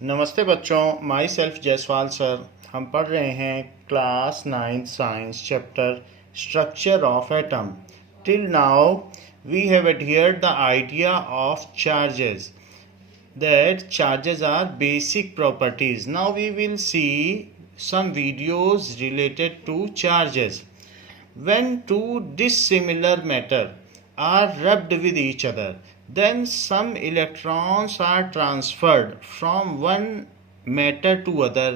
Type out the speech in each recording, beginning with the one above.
नमस्ते बच्चों, my self Jaiswal sir. हम पढ़ रहे हैं class 9 science chapter structure of atom. Till now we have adhered the idea of charges, that charges are basic properties. Now we will see some videos related to charges. When two dissimilar matter are rubbed with each other, then some electrons are transferred from one matter to other.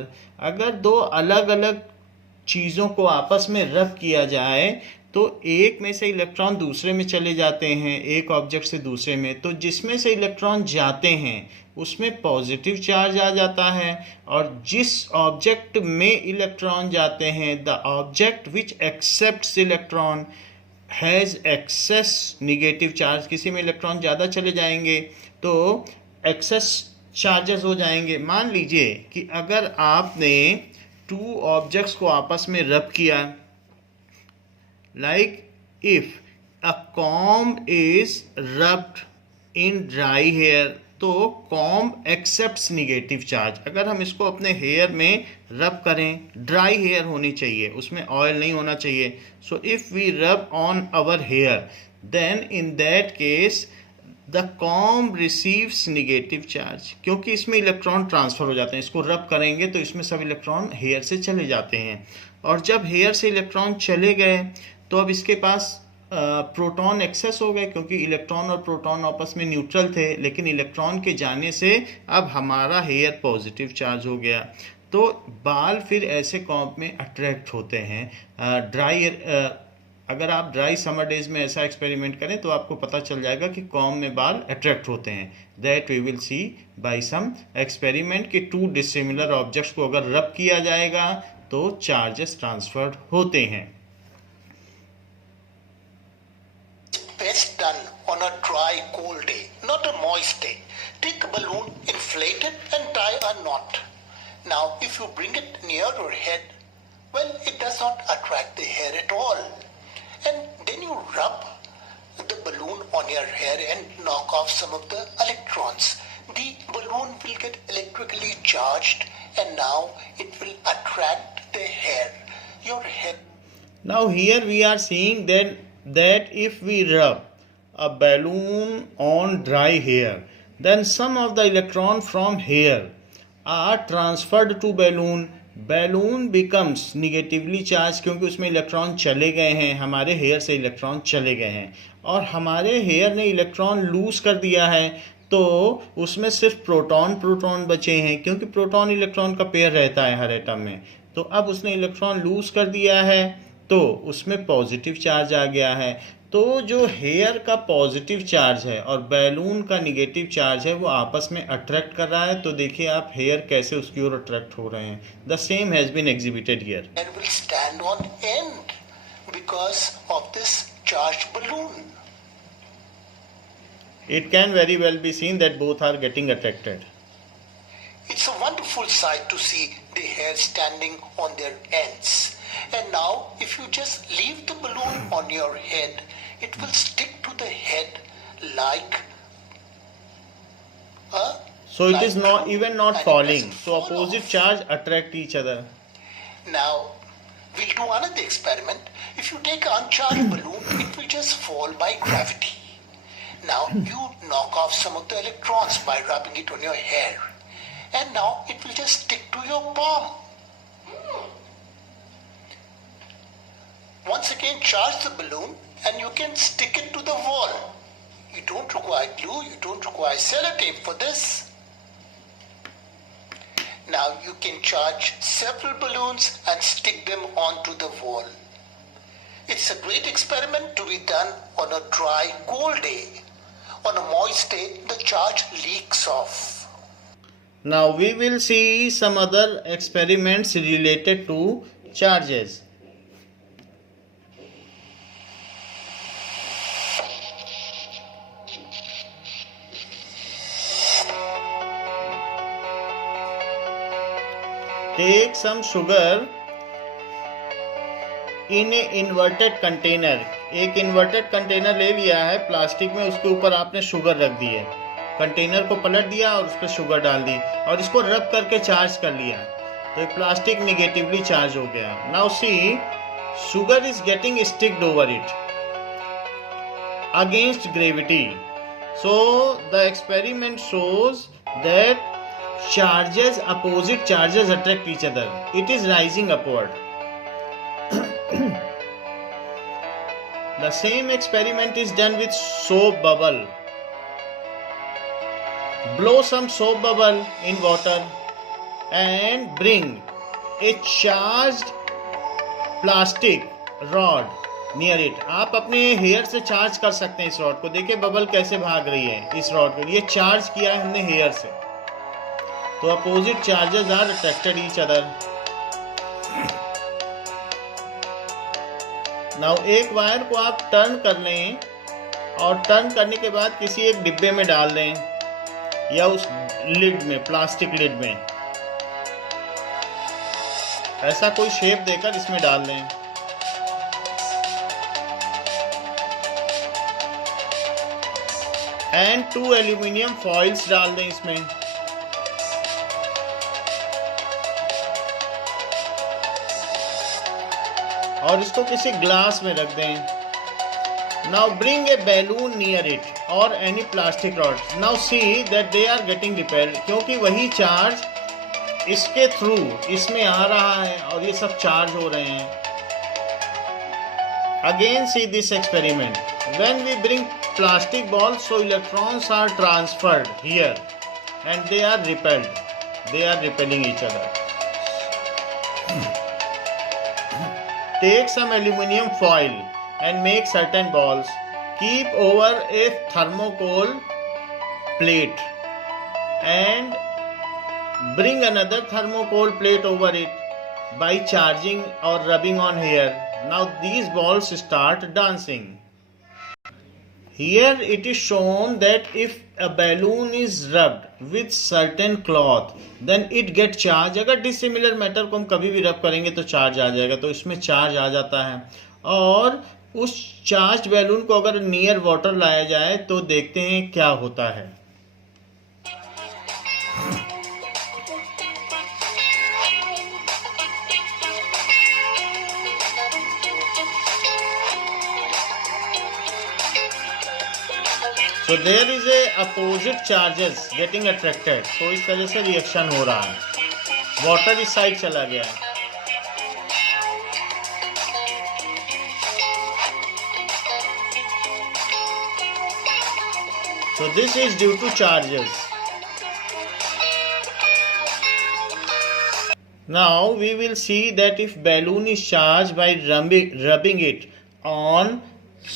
अगर दो अलग अलग चीज़ों को आपस में रब किया जाए तो एक में से इलेक्ट्रॉन दूसरे में चले जाते हैं, एक ऑब्जेक्ट से दूसरे में। तो जिसमें से इलेक्ट्रॉन जाते हैं उसमें पॉजिटिव चार्ज आ जाता है, और जिस ऑब्जेक्ट में इलेक्ट्रॉन जाते हैं, the object which accepts electron has excess negative charge. किसी में इलेक्ट्रॉन ज़्यादा चले जाएंगे तो एक्सेस चार्जेस हो जाएंगे। मान लीजिए कि अगर आपने टू ऑब्जेक्ट्स को आपस में रब किया, like if a comb is rubbed in dry hair, तो कॉम्ब एक्सेप्ट्स निगेटिव चार्ज। अगर हम इसको अपने हेयर में रब करें, ड्राई हेयर होनी चाहिए, उसमें ऑयल नहीं होना चाहिए। So if we rub on our hair, then in that case the comb receives negative charge, क्योंकि इसमें इलेक्ट्रॉन ट्रांसफ़र हो जाते हैं। इसको रब करेंगे तो इसमें सब इलेक्ट्रॉन हेयर से चले जाते हैं, और जब हेयर से इलेक्ट्रॉन चले गए तो अब इसके पास प्रोटॉन एक्सेस हो गए, क्योंकि इलेक्ट्रॉन और प्रोटॉन आपस में न्यूट्रल थे, लेकिन इलेक्ट्रॉन के जाने से अब हमारा हेयर पॉजिटिव चार्ज हो गया। तो बाल फिर ऐसे कॉम्ब में अट्रैक्ट होते हैं। अगर आप ड्राई समर डेज में ऐसा एक्सपेरिमेंट करें तो आपको पता चल जाएगा कि कॉम्ब में बाल अट्रैक्ट होते हैं। That we will see by some experiment कि टू डिसिमिलर ऑब्जेक्ट्स को अगर रब किया जाएगा तो चार्जेस ट्रांसफर्ड होते हैं। Best done on a dry, cool day, not a moist day. Take a balloon, inflate it and tie a knot. Now, if you bring it near your head, well, it does not attract the hair at all. And then you rub the balloon on your hair and knock off some of the electrons. The balloon will get electrically charged and now it will attract the hair. Your hair. Now here we are seeing that if we rub a balloon on dry hair, then some of the electron from hair are transferred to balloon. Balloon becomes negatively charged, क्योंकि उसमें electron चले गए हैं, हमारे hair से electron चले गए हैं, और हमारे हेयर ने इलेक्ट्रॉन लूज कर दिया है, तो उसमें सिर्फ प्रोटॉन बचे हैं, क्योंकि प्रोटॉन इलेक्ट्रॉन का पेयर रहता है हर एटम में। तो अब उसने इलेक्ट्रॉन लूज कर दिया है तो उसमें पॉजिटिव चार्ज आ गया है। तो जो हेयर का पॉजिटिव चार्ज है और बैलून का निगेटिव चार्ज है वो आपस में अट्रैक्ट कर रहा है। तो देखिए आप हेयर कैसे उसकी ओर अट्रैक्ट हो रहे हैं। The same has been exhibited here. Hair will stand on end because of this charged balloon. It can very well be seen that both are getting attracted. It's a wonderful sight to see the hair standing on their ends. And now, if you just leave the balloon on your head, it will stick to the head like a. So it is not even not falling. So opposite charge attract each other. Now, we'll do another experiment. If you take an uncharged balloon, it will just fall by gravity. Now, you knock off some of the electrons by rubbing it on your hair. And now, it will just stick to your palm. Once again, charge the balloon and you can stick it to the wall. You don't require glue, you don't require sellotape for this. Now you can charge several balloons and stick them onto the wall. It's a great experiment to be done on a dry, cold day. On a moist day, the charge leaks off. Now we will see some other experiments related to charges. Take some sugar in a inverted container. एक inverted container ले लिया है plastic में, उसके ऊपर आपने sugar रख दी है। कंटेनर को पलट दिया और उस पर शुगर डाल दी और इसको रब करके चार्ज कर लिया, तो प्लास्टिक निगेटिवली चार्ज हो गया. Now see, sugar is getting sticked over it against gravity. So the experiment shows that opposite charges attract each other. It is rising upward. The same experiment is done with soap bubble. Blow some soap bubble in water and bring a charged plastic rod near it. आप अपने hair से charge कर सकते हैं इस rod को. देखिए bubble कैसे भाग रही है इस रॉड को. ये चार्ज किया है हमने हेयर से, तो opposite charges are attracted each other. Now एक वायर को आप टर्न कर लें और टर्न करने के बाद किसी एक डिब्बे में डाल दें या उस लिड में, प्लास्टिक लिड में, ऐसा कोई शेप देकर इसमें डाल दें. एंड 2 एल्यूमिनियम फॉइल्स डाल दें इसमें. और इसको किसी ग्लास में रख दें. Now bring a balloon near it और any plastic rod. Now see that they are getting repelled, क्योंकि वही चार्ज इसके थ्रू इसमें आ रहा है और ये सब चार्ज हो रहे हैं. Again see this experiment. When we bring plastic balls, so electrons are transferred here and they are repelled. They are repelling each other. Take some aluminum foil and make certain balls. Keep over a thermocol plate and bring another thermocol plate over it by charging or rubbing on hair. Now these balls start dancing. Here it is shown that if a balloon is rubbed with certain cloth, then it get charge. अगर dissimilar matter को हम कभी भी रब करेंगे तो charge आ जाएगा, तो इसमें चार्ज आ जाता है. और उस चार्ज बैलून को अगर नियर वाटर लाया जाए तो देखते हैं क्या होता है. So there is a opposite charges getting attracted. तो इस तरह से रिएक्शन हो रहा है. वाटर इस साइड चला गया है. So this is due to charges. Now we will see that if balloon is charged by rubbing it on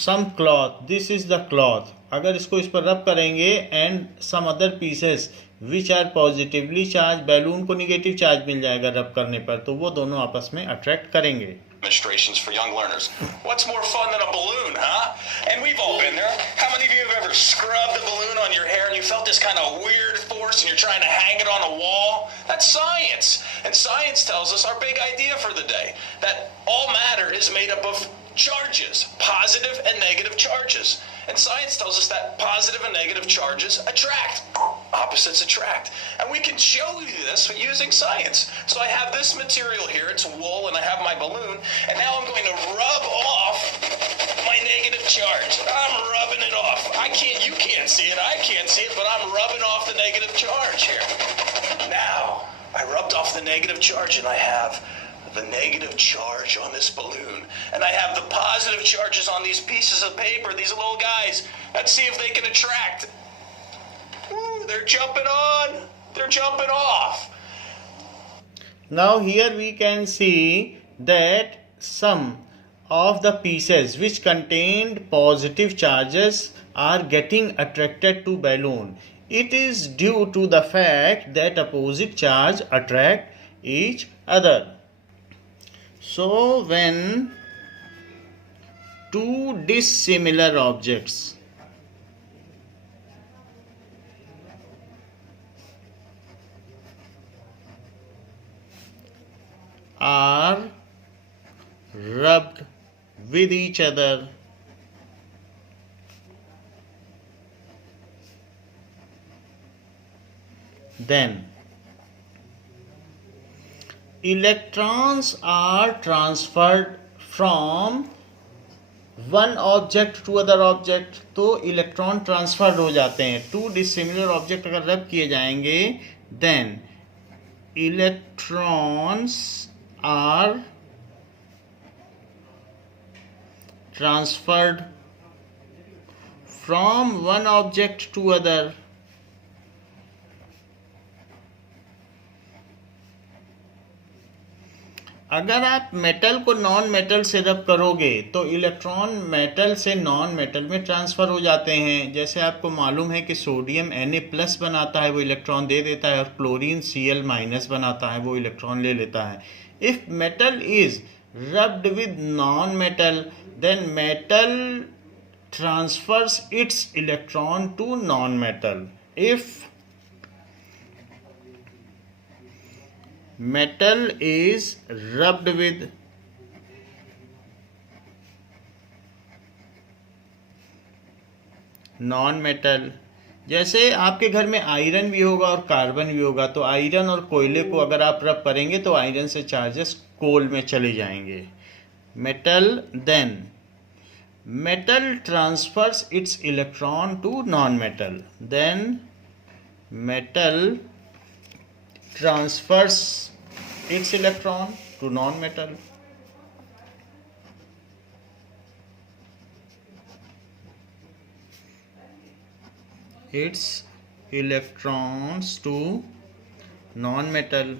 some cloth. This is the cloth. अगर इसको इस पर रब करेंगे and some other pieces which are positively charged, balloon को negative charge मिल जाएगा rub करने पर, तो वो दोनों आपस में अट्रैक्ट करेंगे. Demonstrations for young learners. What's more fun than a balloon, huh? And we've all been there. How many of you have ever scrubbed a balloon on your hair and you felt this kind of weird force and you're trying to hang it on a wall? That's science. And science tells us our big idea for the day, that all matter is made up of charges, positive and negative charges. And science tells us that positive and negative charges attract. Opposites attract. And we can show you this using science. So I have this material here, it's wool, and I have my balloon, and now I'm going to rub off my negative charge. I'm rubbing it off. You can't see it, I can't see it, but I'm rubbing off the negative charge here. Now, I rubbed off the negative charge and I have the negative charge on this balloon, and I have the positive charges on these pieces of paper, these little guys. Let's see if they can attract. Woo, they're jumping on, they're jumping off. Now here we can see that some of the pieces which contained positive charges are getting attracted to balloon. It is due to the fact that opposite charge attract each other. So when two dissimilar objects are rubbed with each other, then electrons are transferred from one object to other object. तो electron transferred हो जाते हैं. To dissimilar object अगर rub किए जाएंगे then electrons are transferred from one object to other. अगर आप metal को नॉन मेटल से रब करोगे तो इलेक्ट्रॉन मेटल से नॉन मेटल में ट्रांसफ़र हो जाते हैं. जैसे आपको मालूम है कि सोडियम Na+ बनाता है, वो इलेक्ट्रॉन दे देता है, और क्लोरीन Cl- बनाता है, वो इलेक्ट्रॉन ले लेता है. If metal is rubbed with non metal then metal transfers its electron to non metal. If metal is rubbed with non metal, जैसे आपके घर में आयरन भी होगा और कार्बन भी होगा, तो आयरन और कोयले को अगर आप रब करेंगे तो आयरन से चार्जेस कोल में चले जाएंगे. Metal then metal transfers its electron to non metal. Then metal transfers its electron to non-metal. Its electrons to non-metal.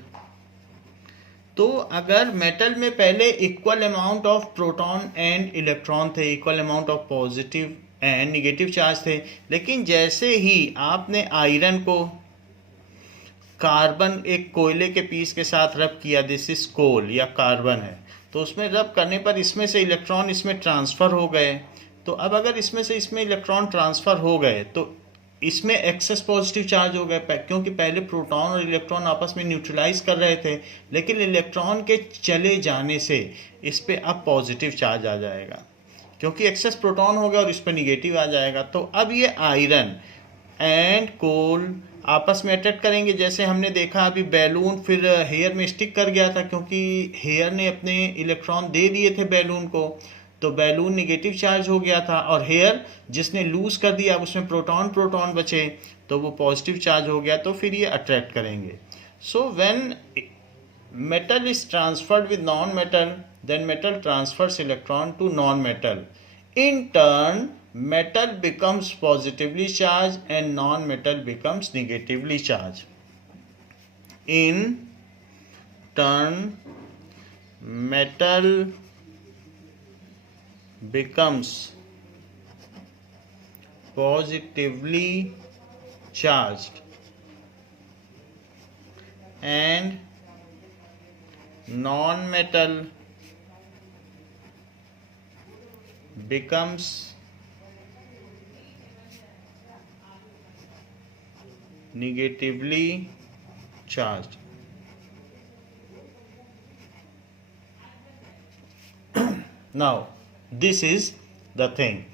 तो अगर मेटल में पहले equal amount of proton and electron थे, equal amount of positive and negative charge थे, लेकिन जैसे ही आपने iron को कार्बन एक कोयले के पीस के साथ रब किया, दिस इज कोल या कार्बन है, तो उसमें रब करने पर इसमें से इलेक्ट्रॉन इसमें ट्रांसफ़र हो गए. तो अब अगर इसमें से इसमें इलेक्ट्रॉन ट्रांसफ़र हो गए तो इसमें एक्सेस पॉजिटिव चार्ज हो गए, क्योंकि पहले प्रोटॉन और इलेक्ट्रॉन आपस में न्यूट्रलाइज कर रहे थे, लेकिन इलेक्ट्रॉन के चले जाने से इस पर अब पॉजिटिव चार्ज आ जाएगा, क्योंकि एक्सेस प्रोटॉन हो गया और इस पर निगेटिव आ जाएगा. तो अब ये आयरन एंड कोल आपस में अट्रैक्ट करेंगे. जैसे हमने देखा अभी बैलून फिर हेयर में स्टिक कर गया था, क्योंकि हेयर ने अपने इलेक्ट्रॉन दे दिए थे बैलून को, तो बैलून निगेटिव चार्ज हो गया था, और हेयर जिसने लूज कर दिया उसमें प्रोटॉन बचे, तो वो पॉजिटिव चार्ज हो गया, तो फिर ये अट्रैक्ट करेंगे. So when metal is transferred with non metal then metal transfers electron to non metal. In turn metal becomes positively charged and non-metal becomes negatively charged. In turn, metal becomes positively charged and non-metal becomes negatively charged. Now this is the thing.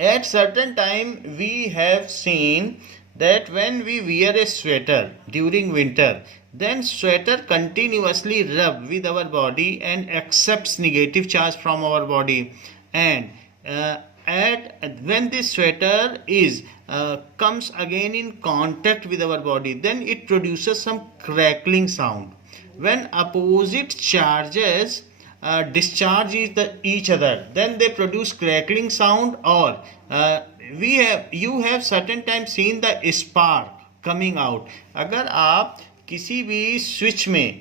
At certain time we have seen that when we wear a sweater during winter, then sweater continuously rub with our body and accepts negative charge from our body, and when this sweater is comes again in contact with our body, then it produces some crackling sound. When opposite charges discharge each other, then they produce crackling sound, or you have certain time seen the spark coming out. अगर आप किसी भी switch में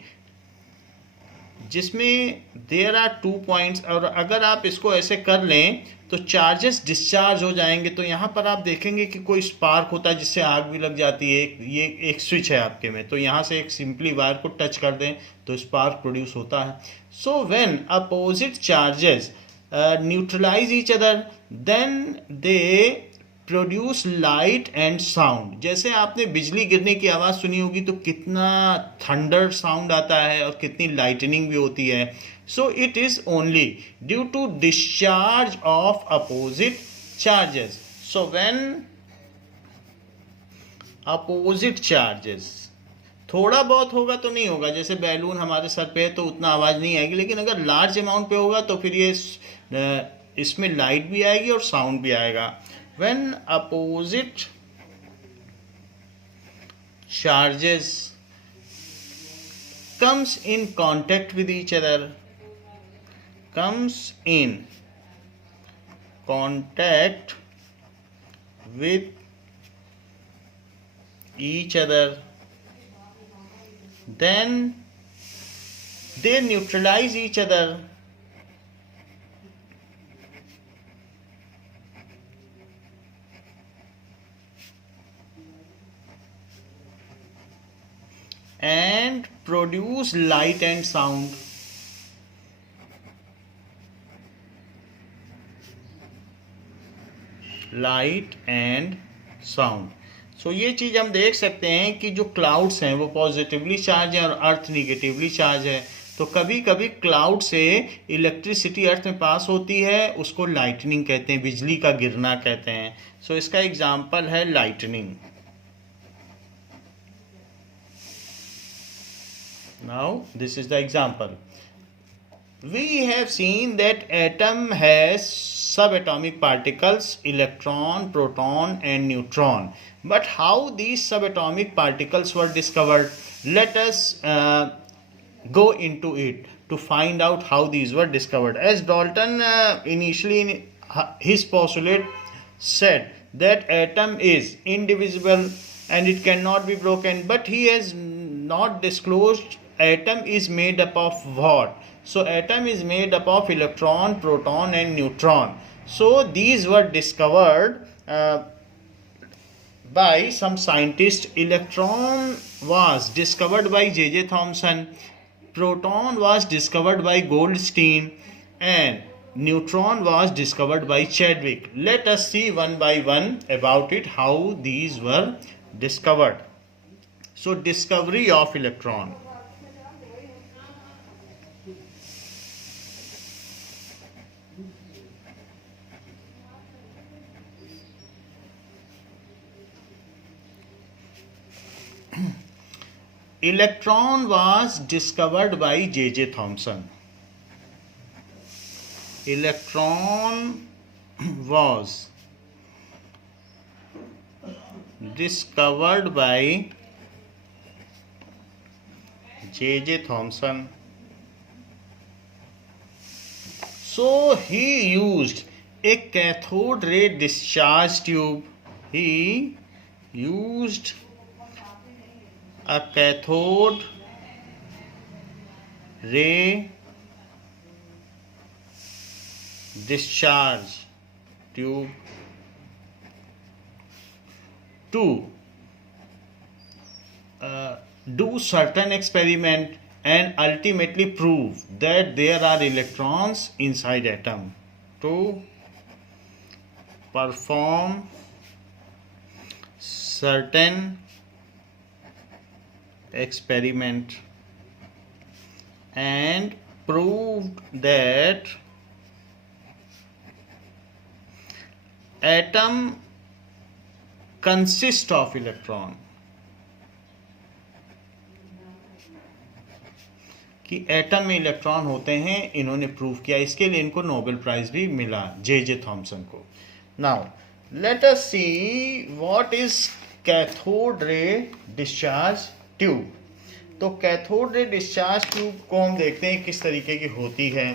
जिसमें there are 2 points, और अगर आप इसको ऐसे कर लें तो चार्जेस डिस्चार्ज हो जाएंगे, तो यहाँ पर आप देखेंगे कि कोई स्पार्क होता है जिससे आग भी लग जाती है. ये एक स्विच है आपके में, तो यहाँ से एक सिंपली वायर को टच कर दें तो स्पार्क प्रोड्यूस होता है. So when opposite charges neutralise each other then they produce light and sound. जैसे आपने बिजली गिरने की आवाज़ सुनी होगी तो कितना थंडर साउंड आता है और कितनी लाइटनिंग भी होती है. So it is only due to discharge of opposite charges. So when opposite charges, थोड़ा बहुत होगा तो नहीं होगा, जैसे बैलून हमारे सर पे है तो उतना आवाज़ नहीं आएगी, लेकिन अगर लार्ज अमाउंट पे होगा तो फिर ये इसमें लाइट भी आएगी और साउंड भी आएगा. When opposite charges comes in contact with each other, comes in contact with each other, then they neutralize each other. And produce light and sound. Light and sound. सो ये चीज़ हम देख सकते हैं कि जो क्लाउड्स हैं वो पॉजिटिवली चार्ज है और अर्थ निगेटिवली चार्ज है. तो कभी कभी क्लाउड से इलेक्ट्रिसिटी अर्थ में पास होती है, उसको लाइटनिंग कहते हैं, बिजली का गिरना कहते हैं. सो इसका एग्जाम्पल है lightning. Now this is the example. We have seen that atom has subatomic particles, electron, proton and neutron. But how these subatomic particles were discovered? Let us go into it to find out how these were discovered. As Dalton initially in his postulate said that atom is indivisible and it cannot be broken, but he has not disclosed atom is made up of what. So atom is made up of electron, proton and neutron. So these were discovered by some scientists. Electron was discovered by J.J. Thomson, proton was discovered by Goldstein and neutron was discovered by Chadwick. Let us see one by one about it, how these were discovered. So discovery of electron. Electron was discovered by J.J. Thomson. Electron was discovered by J.J. Thomson. So he used a cathode ray discharge tube. He used a cathode ray discharge tube to do certain experiment and ultimately prove that there are electrons inside atom. To perform certain experiment and proved that atom consists of electron, कि atom में electron होते हैं. इन्होंने prove किया, इसके लिए इनको Nobel prize भी मिला J.J. थॉमसन को. Now let us see what is cathode ray discharge tube. तो कैथोड रे डिस्चार्ज ट्यूब को हम देखते हैं किस तरीके की होती है.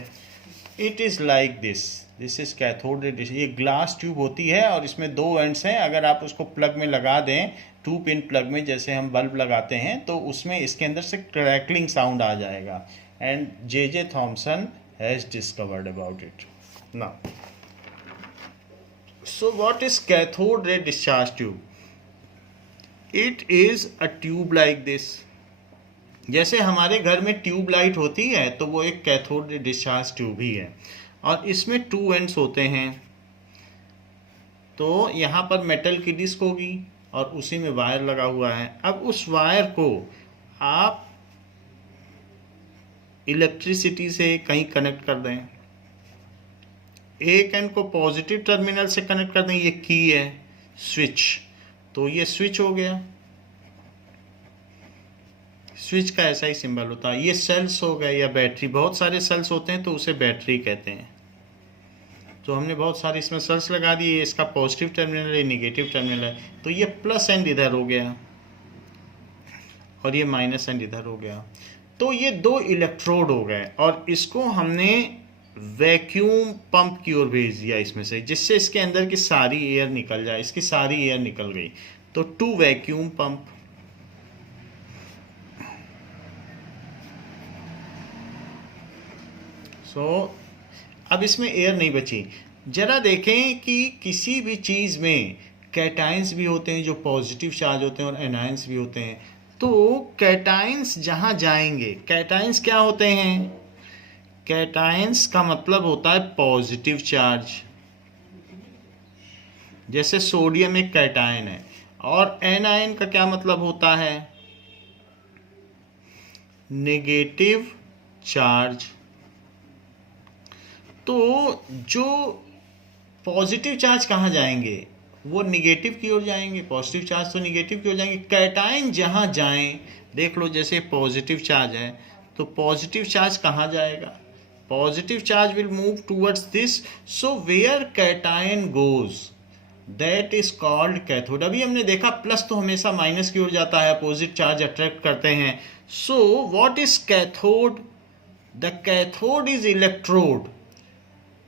It is like this. This is cathode ray discharge. ये ग्लास ट्यूब होती है और इसमें दो एंड्स हैं. अगर आप उसको प्लग में लगा दें, 2 पिन प्लग में, जैसे हम बल्ब लगाते हैं, तो उसमें इसके अंदर से क्रैकलिंग साउंड आ जाएगा. And J.J. Thomson has discovered about it. Now so what is cathode ray discharge tube? It is a tube like this. जैसे हमारे घर में ट्यूब लाइट होती है तो वो एक कैथोड रे डिस्चार्ज ट्यूब ही है. और इसमें 2 एंड्स होते हैं. तो यहाँ पर मेटल की डिस्क होगी और उसी में वायर लगा हुआ है. अब उस वायर को आप इलेक्ट्रिसिटी से कहीं कनेक्ट कर दें. एक एंड को पॉजिटिव टर्मिनल से कनेक्ट कर दें. ये की है स्विच, तो ये स्विच हो गया. स्विच का ऐसा ही सिंबल होता है। ये सेल्स हो गए या बैटरी, बहुत सारे सेल्स होते हैं तो उसे बैटरी कहते हैं। तो हमने बहुत सारे इसमें सेल्स लगा दिए, इसका पॉजिटिव टर्मिनल है, नेगेटिव टर्मिनल है, तो ये प्लस एंड इधर हो गया और ये माइनस एंड इधर हो गया। तो ये दो इलेक्ट्रोड हो गए और इसको हमने वैक्यूम पंप की ओर भेज दिया इसमें से, जिससे इसके अंदर की सारी एयर निकल जाए। इसकी सारी एयर निकल गई, तो टू वैक्यूम पंप। अब इसमें एयर नहीं बची। जरा देखें कि किसी भी चीज़ में कैटाइंस भी होते हैं जो पॉजिटिव चार्ज होते हैं और एनायंस भी होते हैं। तो कैटाइंस जहाँ जाएंगे, कैटाइंस क्या होते हैं? कैटाइंस का मतलब होता है पॉजिटिव चार्ज। जैसे सोडियम एक कैटायन है, और एनायन का क्या मतलब होता है? Negative charge. तो जो पॉजिटिव चार्ज कहाँ जाएंगे? वो निगेटिव की ओर जाएंगे। पॉजिटिव चार्ज तो निगेटिव की ओर जाएंगे। कैटायन जहाँ जाएं, देख लो जैसे पॉजिटिव चार्ज है तो पॉजिटिव चार्ज कहाँ जाएगा? Positive charge will move towards this, so where cation goes that is called cathode. अभी हमने देखा प्लस तो हमेशा माइनस की ओर जाता है, अपोजिट चार्ज अट्रैक्ट करते हैं। So what is cathode? The cathode is electrode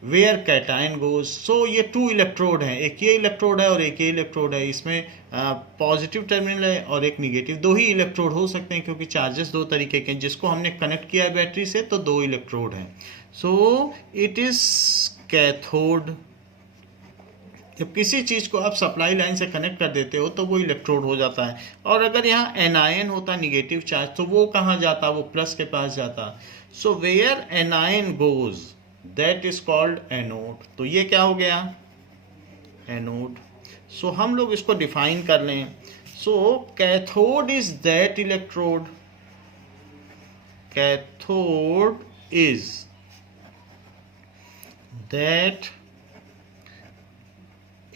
where cation goes. So ये टू इलेक्ट्रोड हैं, एक ये इलेक्ट्रोड है और एक ये इलेक्ट्रोड है। इसमें पॉजिटिव टर्मिनल है और एक निगेटिव। दो ही इलेक्ट्रोड हो सकते हैं क्योंकि चार्जेस दो तरीके के हैं। जिसको हमने कनेक्ट किया है बैटरी से तो दो इलेक्ट्रोड हैं। So it is cathode. जब किसी चीज़ को आप सप्लाई लाइन से कनेक्ट कर देते हो तो वो इलेक्ट्रोड हो जाता है। और अगर यहाँ एनायन होता निगेटिव चार्ज तो वो कहाँ जाता? वो प्लस के पास जाता। So where anion goes that is called anode. तो ये क्या हो गया? एनोड। सो हम लोग इसको डिफाइन कर लें। So cathode is that electrode. Cathode is that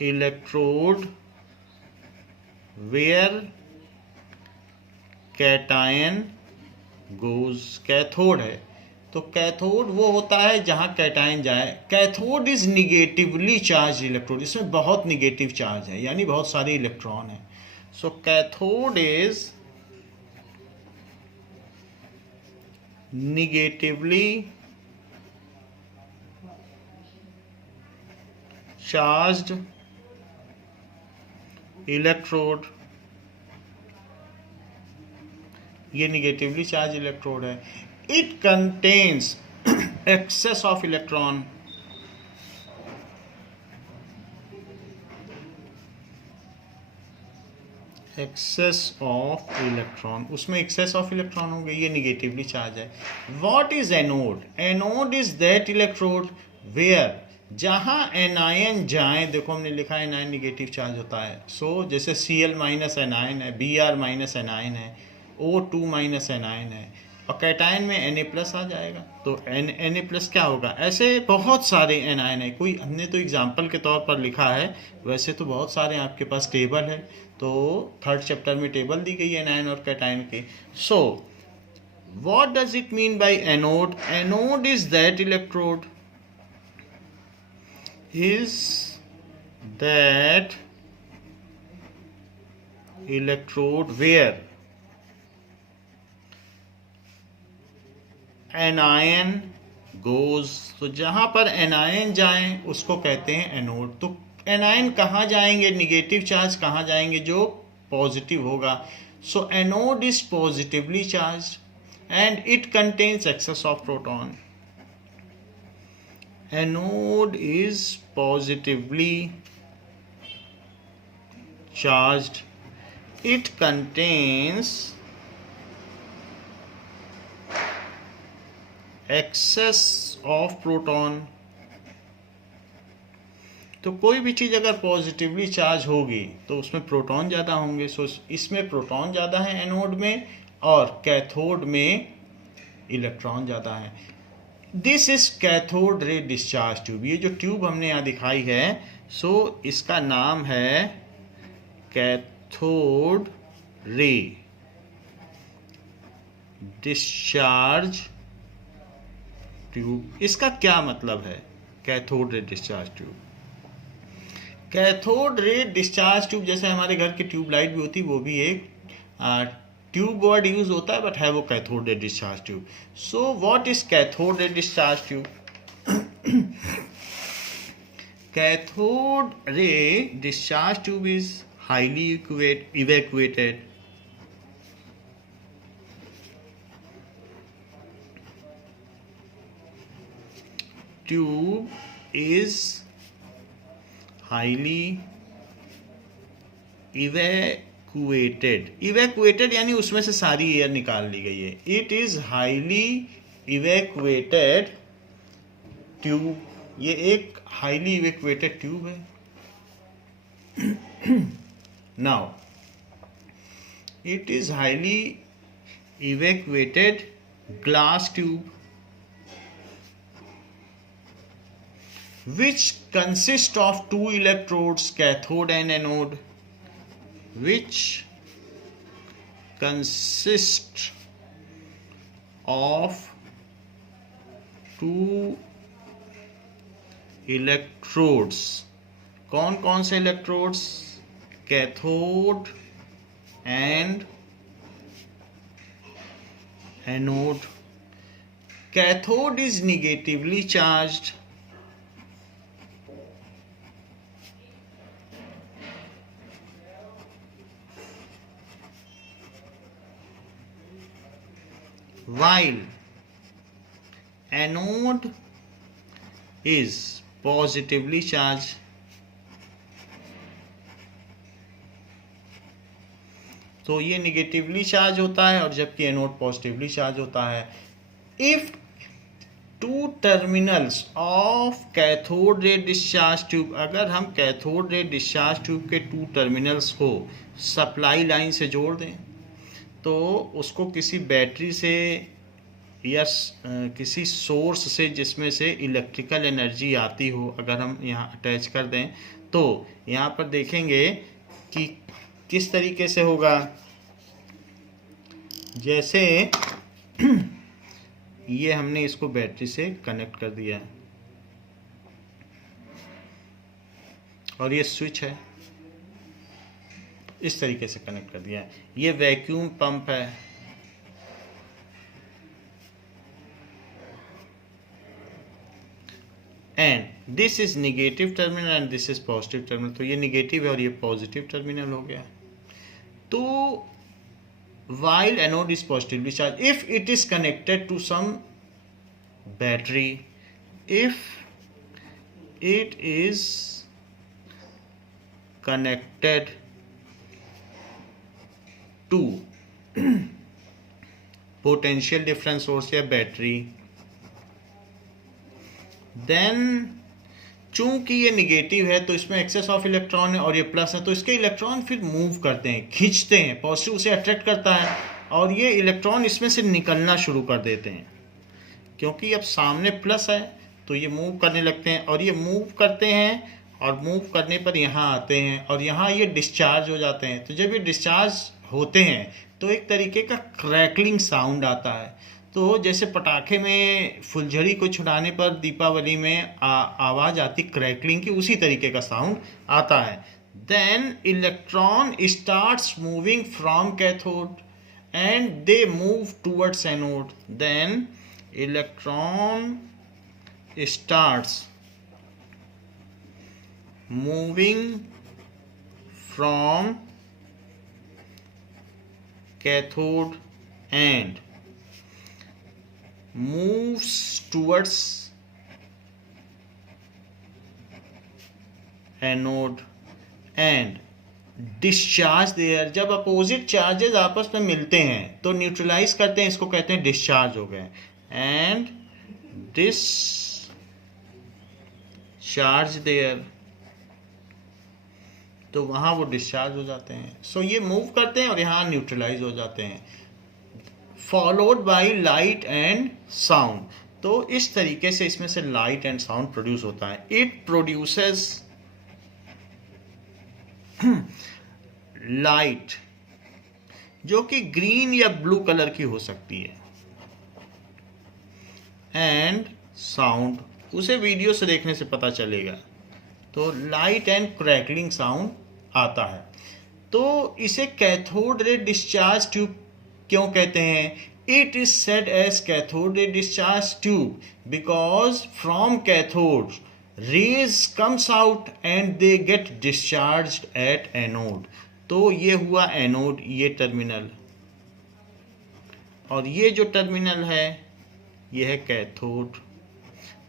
electrode where cation goes. Cathode है तो कैथोड वो होता है जहां कैटायन जाए। Cathode is negatively charge electrode. इसमें बहुत निगेटिव चार्ज है, यानी बहुत सारे इलेक्ट्रॉन है। So cathode is negatively charged electrode. ये निगेटिवली चार्ज इलेक्ट्रोड है। It contains excess of electron. Excess of electron, उसमें एक्सेस ऑफ इलेक्ट्रॉन हो गए, ये निगेटिवली चार्ज है। What is anode? Anode is that electrode where, जहां anion जाए। देखो हमने लिखा है एनायन निगेटिव चार्ज होता है। सो जैसे Cl माइनस एनायन है, Br माइनस एनायन है, O2 माइनस एनायन है, और कैटायन में Na प्लस आ जाएगा। तो Na प्लस क्या होगा? ऐसे बहुत सारे एनायन है। कोई हमने तो एग्जाम्पल के तौर पर लिखा है, वैसे तो बहुत सारे आपके पास टेबल है। तो 3rd चैप्टर में टेबल दी गई है एनायन और कैटायन की। So what does it mean by anode? Anode is that electrode is that electrode where anion goes। तो जहां पर एनायन जाएं उसको कहते हैं एनोड। तो एनायन कहाँ जाएंगे? निगेटिव चार्ज कहाँ जाएंगे? जो पॉजिटिव होगा। So anode is positively charge and it contains excess of proton. Anode is positively charged. It contains excess of proton. तो कोई भी चीज़ अगर पॉजिटिवली चार्ज होगी तो उसमें प्रोटॉन ज़्यादा होंगे। सो इसमें प्रोटॉन ज़्यादा है एनोड में, और कैथोड में इलेक्ट्रॉन ज़्यादा है। This is cathode ray discharge tube. ये जो ट्यूब हमने यहाँ दिखाई है, सो इसका नाम है कैथोड रे डिस्चार्ज ट्यूब। इसका क्या मतलब है cathode ray discharge tube? Cathode ray discharge tube जैसे हमारे घर की ट्यूबलाइट भी होती है, वो भी एक ट्यूब वर्ड यूज होता है, बट है वो cathode ray discharge tube. So what is cathode ray discharge tube? Cathode ray discharge tube is highly evacuated tube is highly evacuated यानी उसमें से सारी एयर निकाल ली गई है। It is highly evacuated tube, ये एक हाईली इवैक्यूएटेड ट्यूब है। Now, it is highly evacuated glass tube which consists of two electrodes, cathode and anode, which consist of two electrodes। कौन कौन से electrodes? Cathode and anode. Cathode is negatively charged, while anode is positively charged। तो ये negatively charge होता है और जबकि anode positively charge होता है। If two terminals of cathode ray discharge tube, अगर हम कैथोड रे डिस्चार्ज ट्यूब के टू टर्मिनल्स को सप्लाई लाइन से जोड़ दें तो उसको किसी बैटरी से या किसी सोर्स से जिसमें से इलेक्ट्रिकल एनर्जी आती हो, अगर हम यहाँ अटैच कर दें तो यहाँ पर देखेंगे कि किस तरीके से होगा। जैसे ये हमने इसको बैटरी से कनेक्ट कर दिया है और ये स्विच है, इस तरीके से कनेक्ट कर दिया है। ये वैक्यूम पंप है, and this is negative terminal and this is positive terminal. तो ये निगेटिव है और ये पॉजिटिव टर्मिनल हो गया। तो while anode is positively charged, if it is connected to some battery, if it is connected to potential difference source या battery, then चूंकि ये निगेटिव है तो इसमें एक्सेस ऑफ इलेक्ट्रॉन है और ये प्लस है, तो इसके इलेक्ट्रॉन फिर मूव करते हैं, खींचते हैं, पॉजिटिव उसे अट्रैक्ट करता है और ये इलेक्ट्रॉन इसमें से निकलना शुरू कर देते हैं। क्योंकि अब सामने प्लस है तो ये मूव करने लगते हैं और ये मूव करते हैं और मूव करने पर यहाँ आते हैं और यहाँ ये डिस्चार्ज हो जाते हैं। तो जब ये डिस्चार्ज होते हैं तो एक तरीके का क्रैकलिंग साउंड आता है। तो जैसे पटाखे में फुलझड़ी को छुड़ाने पर दीपावली में आवाज़ आती क्रैकलिंग की, उसी तरीके का साउंड आता है। Then electron starts moving from cathode and they move towards anode. Then electron starts moving from cathode and moves towards anode and discharge there। जब अपोजिट चार्जेस आपस में मिलते हैं तो न्यूट्रलाइज करते हैं, इसको कहते हैं डिस्चार्ज हो गए। एंड डिस्चार्ज देयर, तो वहां वो डिस्चार्ज हो जाते हैं। सो ये मूव करते हैं और यहाँ न्यूट्रलाइज हो जाते हैं। Followed by light and sound, तो इस तरीके से इसमें से लाइट एंड साउंड प्रोड्यूस होता है। इट प्रोड्यूसेस लाइट जो कि ग्रीन या ब्लू कलर की हो सकती है। एंड साउंड, उसे वीडियो से देखने से पता चलेगा। तो लाइट एंड क्रैकलिंग साउंड आता है। तो इसे कैथोड रे डिस्चार्ज ट्यूब क्यों कहते हैं? It is said as cathode ray discharge tube because from cathode rays comes out and they get discharged at anode. तो ये हुआ एनोड, ये टर्मिनल, और ये जो टर्मिनल है ये है कैथोड।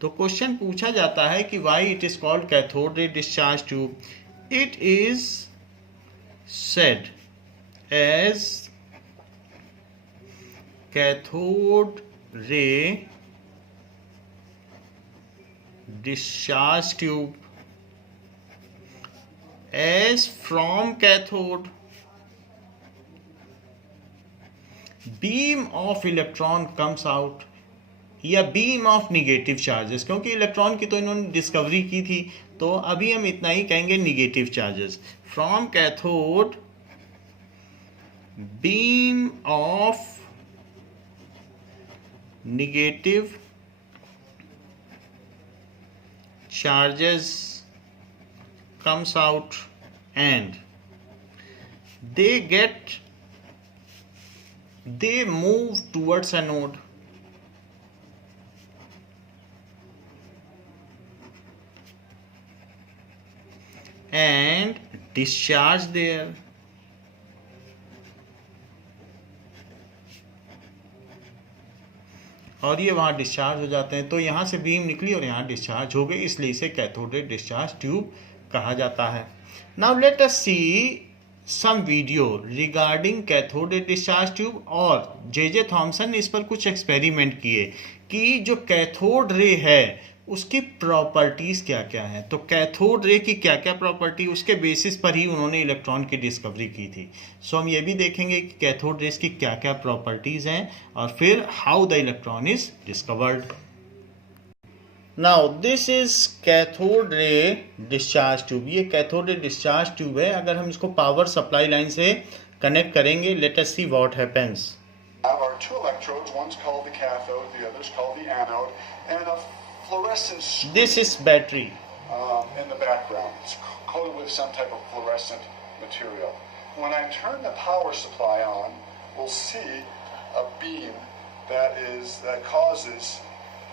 तो क्वेश्चन पूछा जाता है कि why it is called cathode ray discharge tube. It is said as cathode ray discharge tube as from cathode beam of electron comes out, या बीम ऑफ निगेटिव चार्जेस, क्योंकि इलेक्ट्रॉन की तो इन्होंने डिस्कवरी की थी, तो अभी हम इतना ही कहेंगे negative charges. From cathode beam of negative charges comes out and they move towards anode. And discharge there. और ये वहाँ डिस्चार्ज हो जाते हैं। तो यहाँ से बीम निकली और यहाँ डिस्चार्ज हो गई, इसलिए इसे कैथोड रे डिस्चार्ज ट्यूब कहा जाता है। Now let us see some video regarding cathode ray discharge tube. और जे थॉमसन ने इस पर कुछ एक्सपेरिमेंट किए कि जो कैथोड रे है उसकी प्रॉपर्टीज़ क्या क्या हैं। तो कैथोड रे की क्या क्या प्रॉपर्टी, उसके बेसिस पर ही उन्होंने इलेक्ट्रॉन की डिस्कवरी की थी। सो हम ये भी देखेंगे कि कैथोड रेस की क्या क्या प्रॉपर्टीज़ हैं और फिर how the electron is discovered. Now this is cathode ray discharge tube. ये कैथोड रे डिस्चार्ज ट्यूब है। अगर हम इसको पावर सप्लाई लाइन से कनेक्ट करेंगे, late us see what happens. Our two electrodes, one's called the cathode, the other's called the anode, and a fluorescent screen This is battery. in the background. It's coated with some type of fluorescent material. When I turn the power supply on, we'll see a beam that causes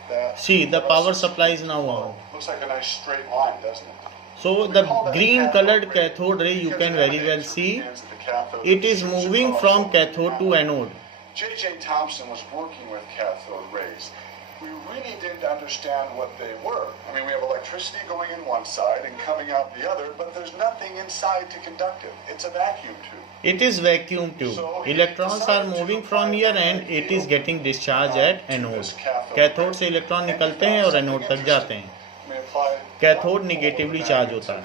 that. See, the power supply is now on. Looks like a nice straight line, doesn't it? So the green colored cathode ray, you can very well see it is moving from cathode to anode. J.J. Thomson was working with cathode rays. We really didn't understand what they were. I mean, we have electricity going in one side and coming out the other, but there's nothing inside to conduct it. It's a vacuum tube. It is vacuum tube. Electrons are moving from here and it is getting discharged at anode. Cathode से electron निकलते हैं और anode तक जाते हैं। Cathode negatively charge होता है।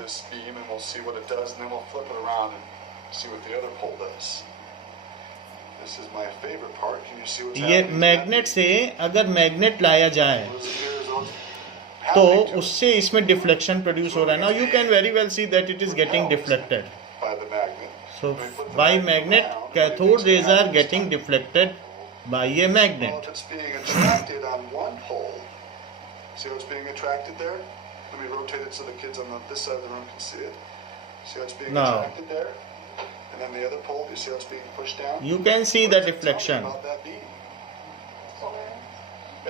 ये मैग्नेट से अगर मैग्नेट लाया जाए तो उससे इसमें डिफ्लेक्शन प्रोड्यूस हो रहा है। Now you can very well see that it is getting deflected. So by magnet cathode rays are getting deflected by a magnet. See how it's being attracted there? Let me rotate it so the kids on this side of the room can see it. See how it's being attracted there? And then the other pole, you see how it's being pushed down? You can see the deflection. About that beam.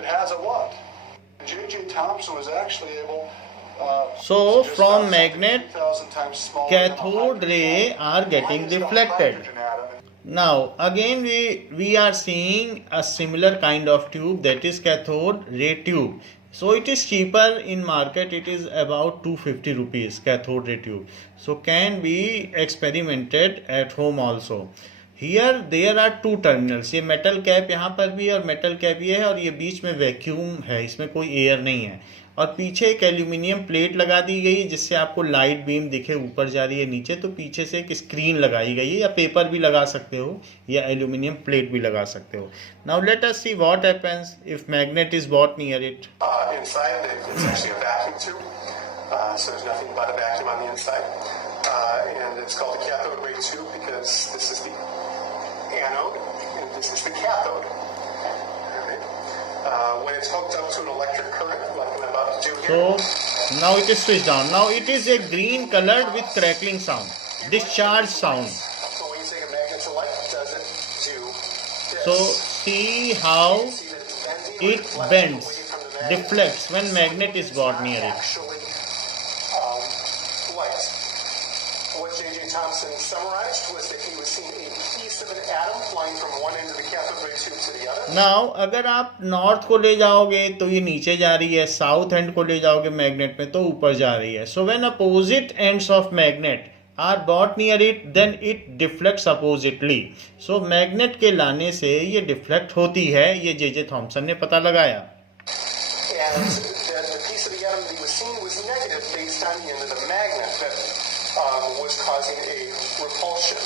It has a what? J.J. Thomson was actually able. So from magnet, cathode ray are getting deflected. Now again we are seeing a similar kind of tube, that is cathode ray tube. So it is cheaper in market. It is about 250 rupees cathode ray tube. So can be experimented at home also. Here there are two terminals. ये metal cap यहाँ पर भी और metal cap ये है, और ये बीच में वैक्यूम है, इसमें कोई एयर नहीं है। और पीछे एक एल्यूमिनियम प्लेट लगा दी गई है जिससे आपको लाइट बीम दिखे ऊपर जा रही है नीचे। तो पीछे से एक स्क्रीन लगाई गई है, या पेपर भी लगा सकते हो या एल्यूमिनियम प्लेट भी लगा सकते हो। Now let us see what happens if magnet is bought near it. Inside, it's actually a vacuum tube, so there's nothing but a vacuum on the inside, and it's called a cathode ray tube because this is the anode, and this is the cathode. All right. When it's hooked up to an electric current, like I'm about to do here. So now it is switched on. Now it is a green colored with crackling sound, discharge sound. So when you take a magnet to light, does it do this? So see how See that it's bending or it deflecting bends, away from the magnet? deflects when magnet is brought near it. Actually, light. What J.J. Thomson summarized was that he was seeing a piece of an atom flying from one end of the cathode ray tube to the other. Now अगर आप north को ले जाओगे तो ये नीचे जा रही है, साउथ एंड को ले जाओगे मैग्नेट में तो ऊपर जा रही है. So when opposite ends of magnet are brought near it then it deflects oppositely. So magnet के लाने से ये डिफ्लेक्ट होती है, ये जे थॉमसन ने पता लगाया. And the piece of the atom that he was seeing was negative based on the end of the magnet that was causing a repulsion.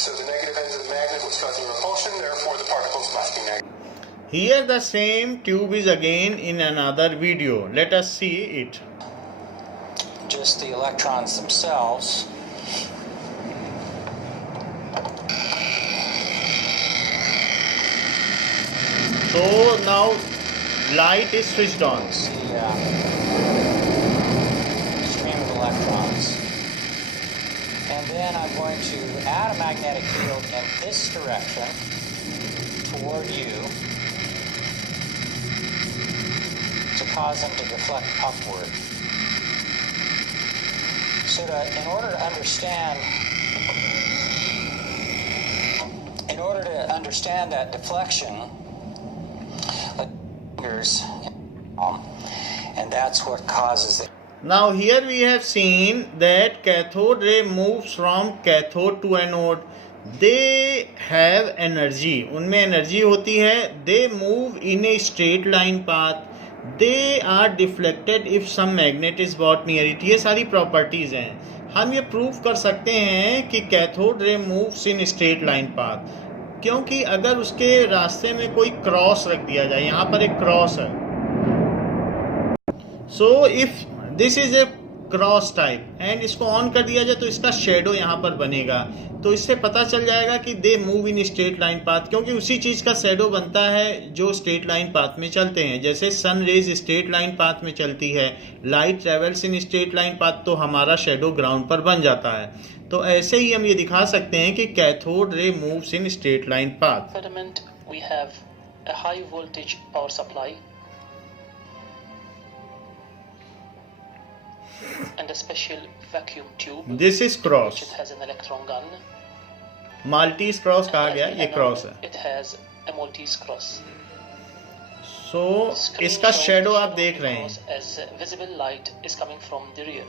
So the negative ends of the magnet was causing repulsion, therefore the particles must be negative. Here the same tube is again in another video. Let us see it. Just the electrons themselves. So now light is switched on. See stream of electrons. And then I'm going to add a magnetic field in this direction toward you to cause them to deflect upward. So in order to understand that deflection, and that's what causes it. Now here we have seen that cathode ray moves from cathode to anode. They have energy. उनमें energy होती है. They move in a straight line path. They are deflected if some magnet is brought near it. ये सारी properties हैं. हम ये prove कर सकते हैं कि cathode ray moves in straight line path. क्योंकि अगर उसके रास्ते में कोई क्रॉस रख दिया जाए, यहाँ पर एक क्रॉस है. So if this is a cross type and इसको ऑन कर दिया जाए तो इसका शेडो यहाँ पर बनेगा. तो इससे पता चल जाएगा कि they move in straight line path, क्योंकि उसी चीज़ का शेडो बनता है जो स्ट्रेट लाइन पाथ में चलते हैं. जैसे sun rays straight line path में चलती है, light travels in straight line path, तो हमारा शेडो ग्राउंड पर बन जाता है. तो ऐसे ही हम ये दिखा सकते हैं कि cathode ray moves in straight line path. Filament, we have a high voltage power supply and a special vacuum tube. This is cross. Which it has an electron gun. Maltese cross कहा गया, ये cross है. It has a Maltese cross. So इसका shadow आप देख रहे हैं. As visible light is coming from the rear.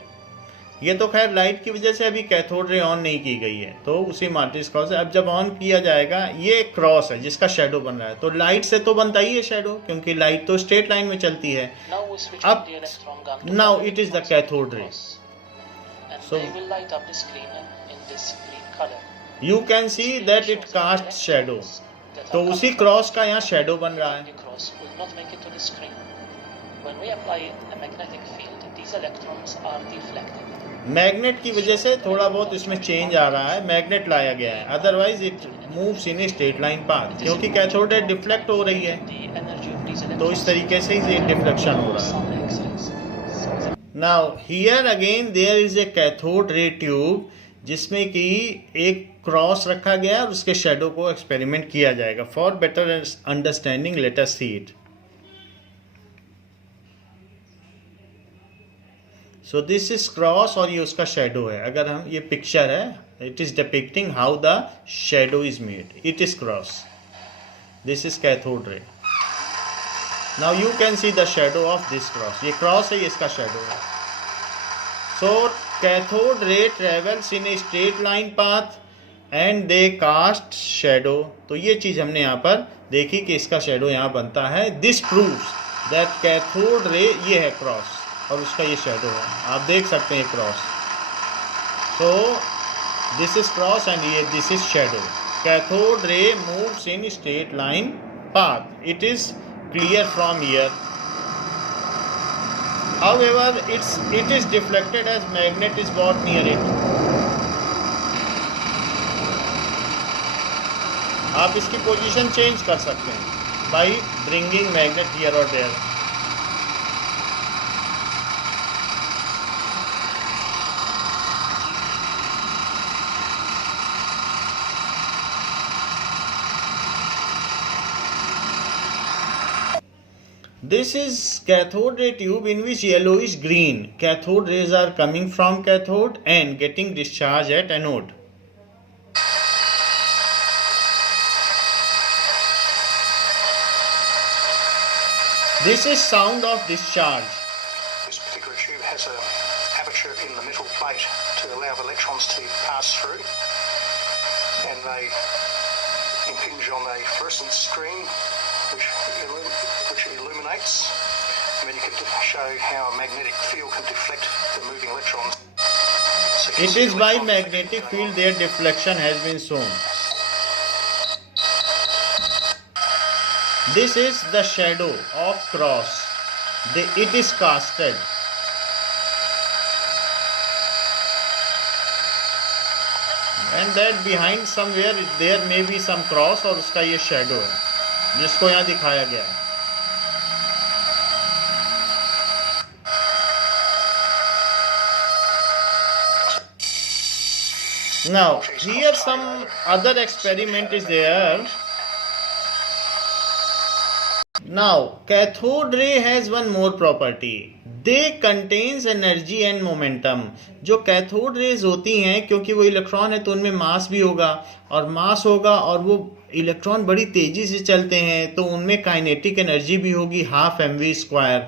ये तो खैर लाइट की वजह से अभी कैथोड रे ऑन नहीं की गई है, तो उसी माल्टीज क्रॉस है. अब जब ऑन किया जाएगा, ये क्रॉस है जिसका शेडो बन रहा है, तो लाइट से तो बनता ही है शेडो, क्योंकि लाइट तो स्ट्रेट लाइन में चलती है. अब now it is the cathode ray. So you can see that it casts shadow. तो उसी क्रॉस का यहाँ शेडो बन रहा है. मैग्नेट की वजह से थोड़ा बहुत इसमें चेंज आ रहा है, मैग्नेट लाया गया है, otherwise it moves in a straight line path, क्योंकि कैथोड रे डिफ्लेक्ट हो रही है, तो इस तरीके से ये डिफ्लेक्शन हो रहा है. Now here again there is a cathode ray tube, जिसमें कि एक क्रॉस रखा गया है और उसके शेडो को एक्सपेरिमेंट किया जाएगा. For better understanding late us see it. So this is cross और ये उसका शेडो है. अगर हम ये पिक्चर है, it is depicting how the shadow is made. It is cross. This is cathode ray. Now you can see the shadow of this cross. ये cross है, ये इसका शेडो है. So cathode ray travels in a straight line path and they cast shadow. तो ये चीज़ हमने यहाँ पर देखी कि इसका शेडो यहाँ बनता है. This proves that cathode ray, ये है क्रॉस और उसका ये शेडो है, आप देख सकते हैं cross. So this is cross and ये this is shadow. Cathode ray moves in straight line path. It is clear from here. However, it is deflected as magnet is brought near it. आप इसकी position change कर सकते हैं by bringing magnet here और there. This is cathode ray tube in which yellowish green cathode rays are coming from cathode and getting discharged at anode. This is sound of discharge. This particular tube has an aperture in the metal plate to allow electrons to pass through, and they impinge on a fluorescent screen which illuminates, and then you can show how a magnetic field can deflect the moving electrons. So It is by magnetic field their deflection has been shown. This is the shadow of cross. It is casted. And that behind somewhere there may be some cross और उसका ये shadow है जिसको यहाँ दिखाया गया है. Now here some other experiment is there. Now cathode ray has one more property. They contains energy and momentum. जो कैथोड रेज होती हैं क्योंकि वो इलेक्ट्रॉन है तो उनमें मास भी होगा और वो इलेक्ट्रॉन बड़ी तेजी से चलते हैं तो उनमें काइनेटिक एनर्जी भी होगी हाफ mv².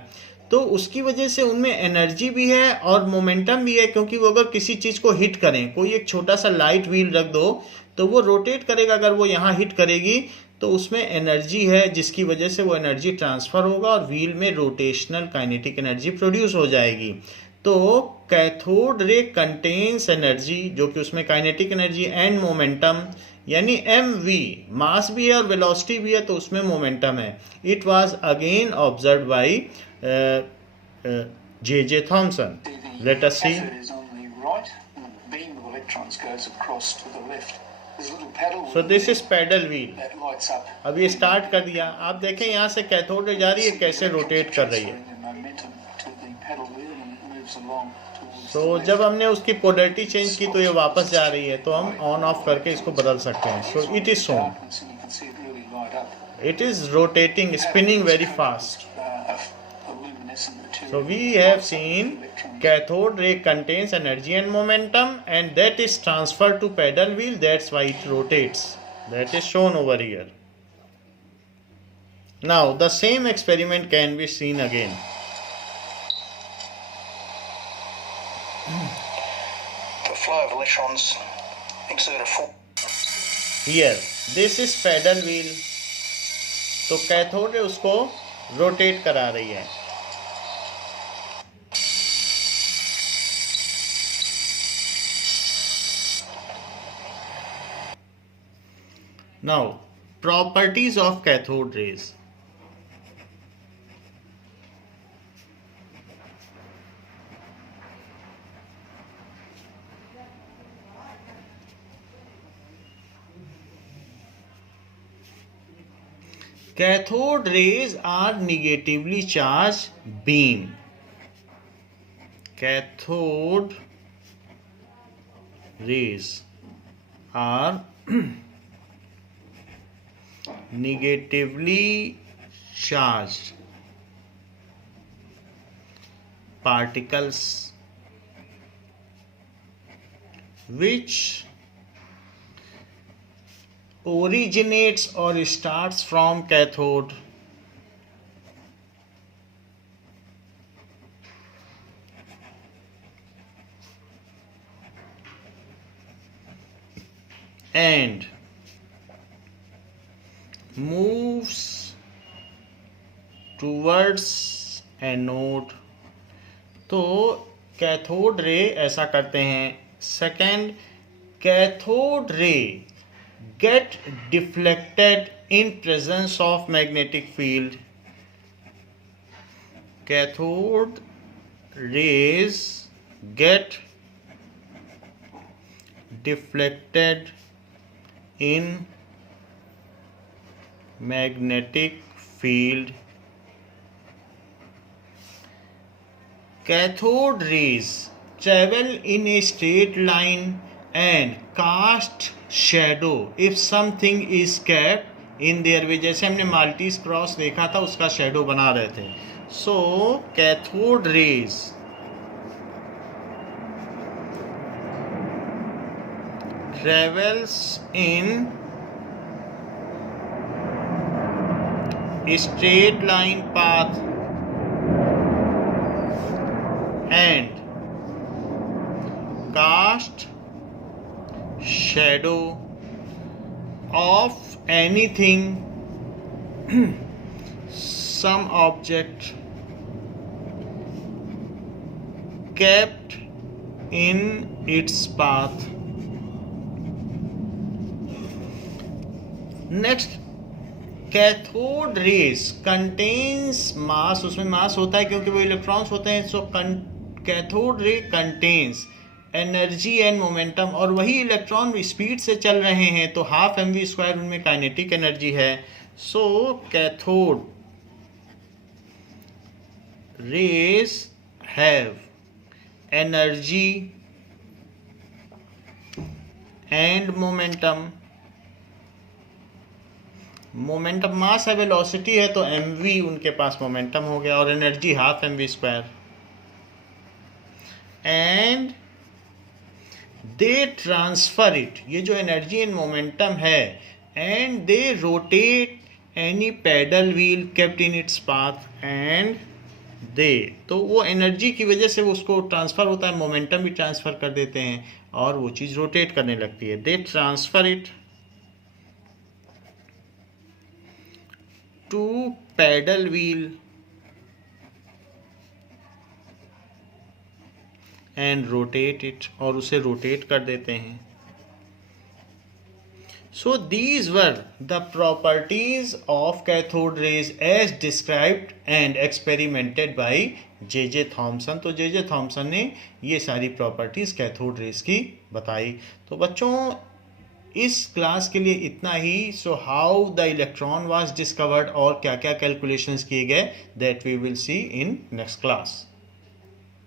तो उसकी वजह से उनमें एनर्जी भी है और मोमेंटम भी है क्योंकि वो अगर किसी चीज़ को हिट करें, कोई एक छोटा सा लाइट व्हील रख दो तो वो रोटेट करेगा. अगर वो यहाँ हिट करेगी तो उसमें एनर्जी है जिसकी वजह से वो एनर्जी ट्रांसफ़र होगा और व्हील में रोटेशनल काइनेटिक एनर्जी प्रोड्यूस हो जाएगी. तो कैथोड रे कंटेन्स एनर्जी जो कि उसमें काइनेटिक एनर्जी एंड मोमेंटम यानी mv मास भी है और वेलोसिटी भी है तो उसमें मोमेंटम है. It was again observed bye J.J. Thomson. Let us see. Is on the right, and the beam of electrons goes across to the left. There's a little pedal. So this is pedal wheel. That lights up. अब ये start कर दिया. आप देखें यहाँ से cathode ray जा रही है कैसे रोटेट कर रही है. Momentum to the pedal wheel and it moves along towards. तो जब हमने उसकी पोलैरिटी चेंज की तो ये वापस जा रही है तो हम ऑन ऑफ करके इसको बदल सकते हैं. So it is shown. You can see it really light up. It is rotating, spinning very fast. A luminescent material. So we have seen cathode ray contains energy and momentum and that is transferred to pedal wheel. That's why it rotates. That is shown over here. Now the same experiment can be seen again. The flow of electrons exert a force. Here, this is pedal wheel. तो cathode ray उसको rotate करा रही है. Now, properties of cathode rays. Cathode rays are negatively charged beam. Cathode rays are negatively charged particles which originates or starts from cathode and moves towards anode. तो cathode ray ऐसा करते हैं. Second, cathode ray get deflected in presence of magnetic field. Cathode rays get deflected in magnetic field. Cathode rays travel in a straight line and cast shadow if something is kept in their way. जैसे हमने Maltese cross देखा था, उसका shadow बना रहे थे. So cathode rays travels in a straight line path and cast shadow of anything, some object kept in its path. Next, cathode rays contains mass. उसमें mass होता है क्योंकि वो इलेक्ट्रॉन्स होते हैं. So cathode ray contains energy and momentum. और वही electron speed से चल रहे हैं तो हाफ mv² उनमें काइनेटिक एनर्जी है. So cathode rays have energy and momentum. Momentum mass है, वेलोसिटी है, तो mv उनके पास मोमेंटम हो गया और energy half mv². And they transfer it, ये जो एनर्जी एंड मोमेंटम है, and they rotate any paddle wheel kept in its path and they. तो वो एनर्जी की वजह से उसको ट्रांसफ़र होता है, मोमेंटम भी ट्रांसफ़र कर देते हैं और वो चीज़ रोटेट करने लगती है. They transfer it to paddle wheel and rotate it, और उसे रोटेट कर देते हैं. So these were the properties of cathode rays as described and experimented by J.J. Thomson. तो J.J. Thomson ने ये सारी प्रॉपर्टीज कैथोड रेज की बताई. तो बच्चों इस क्लास के लिए इतना ही. So how the electron was discovered और क्या क्या कैलकुलेशंस किए गए, that we will see in next class.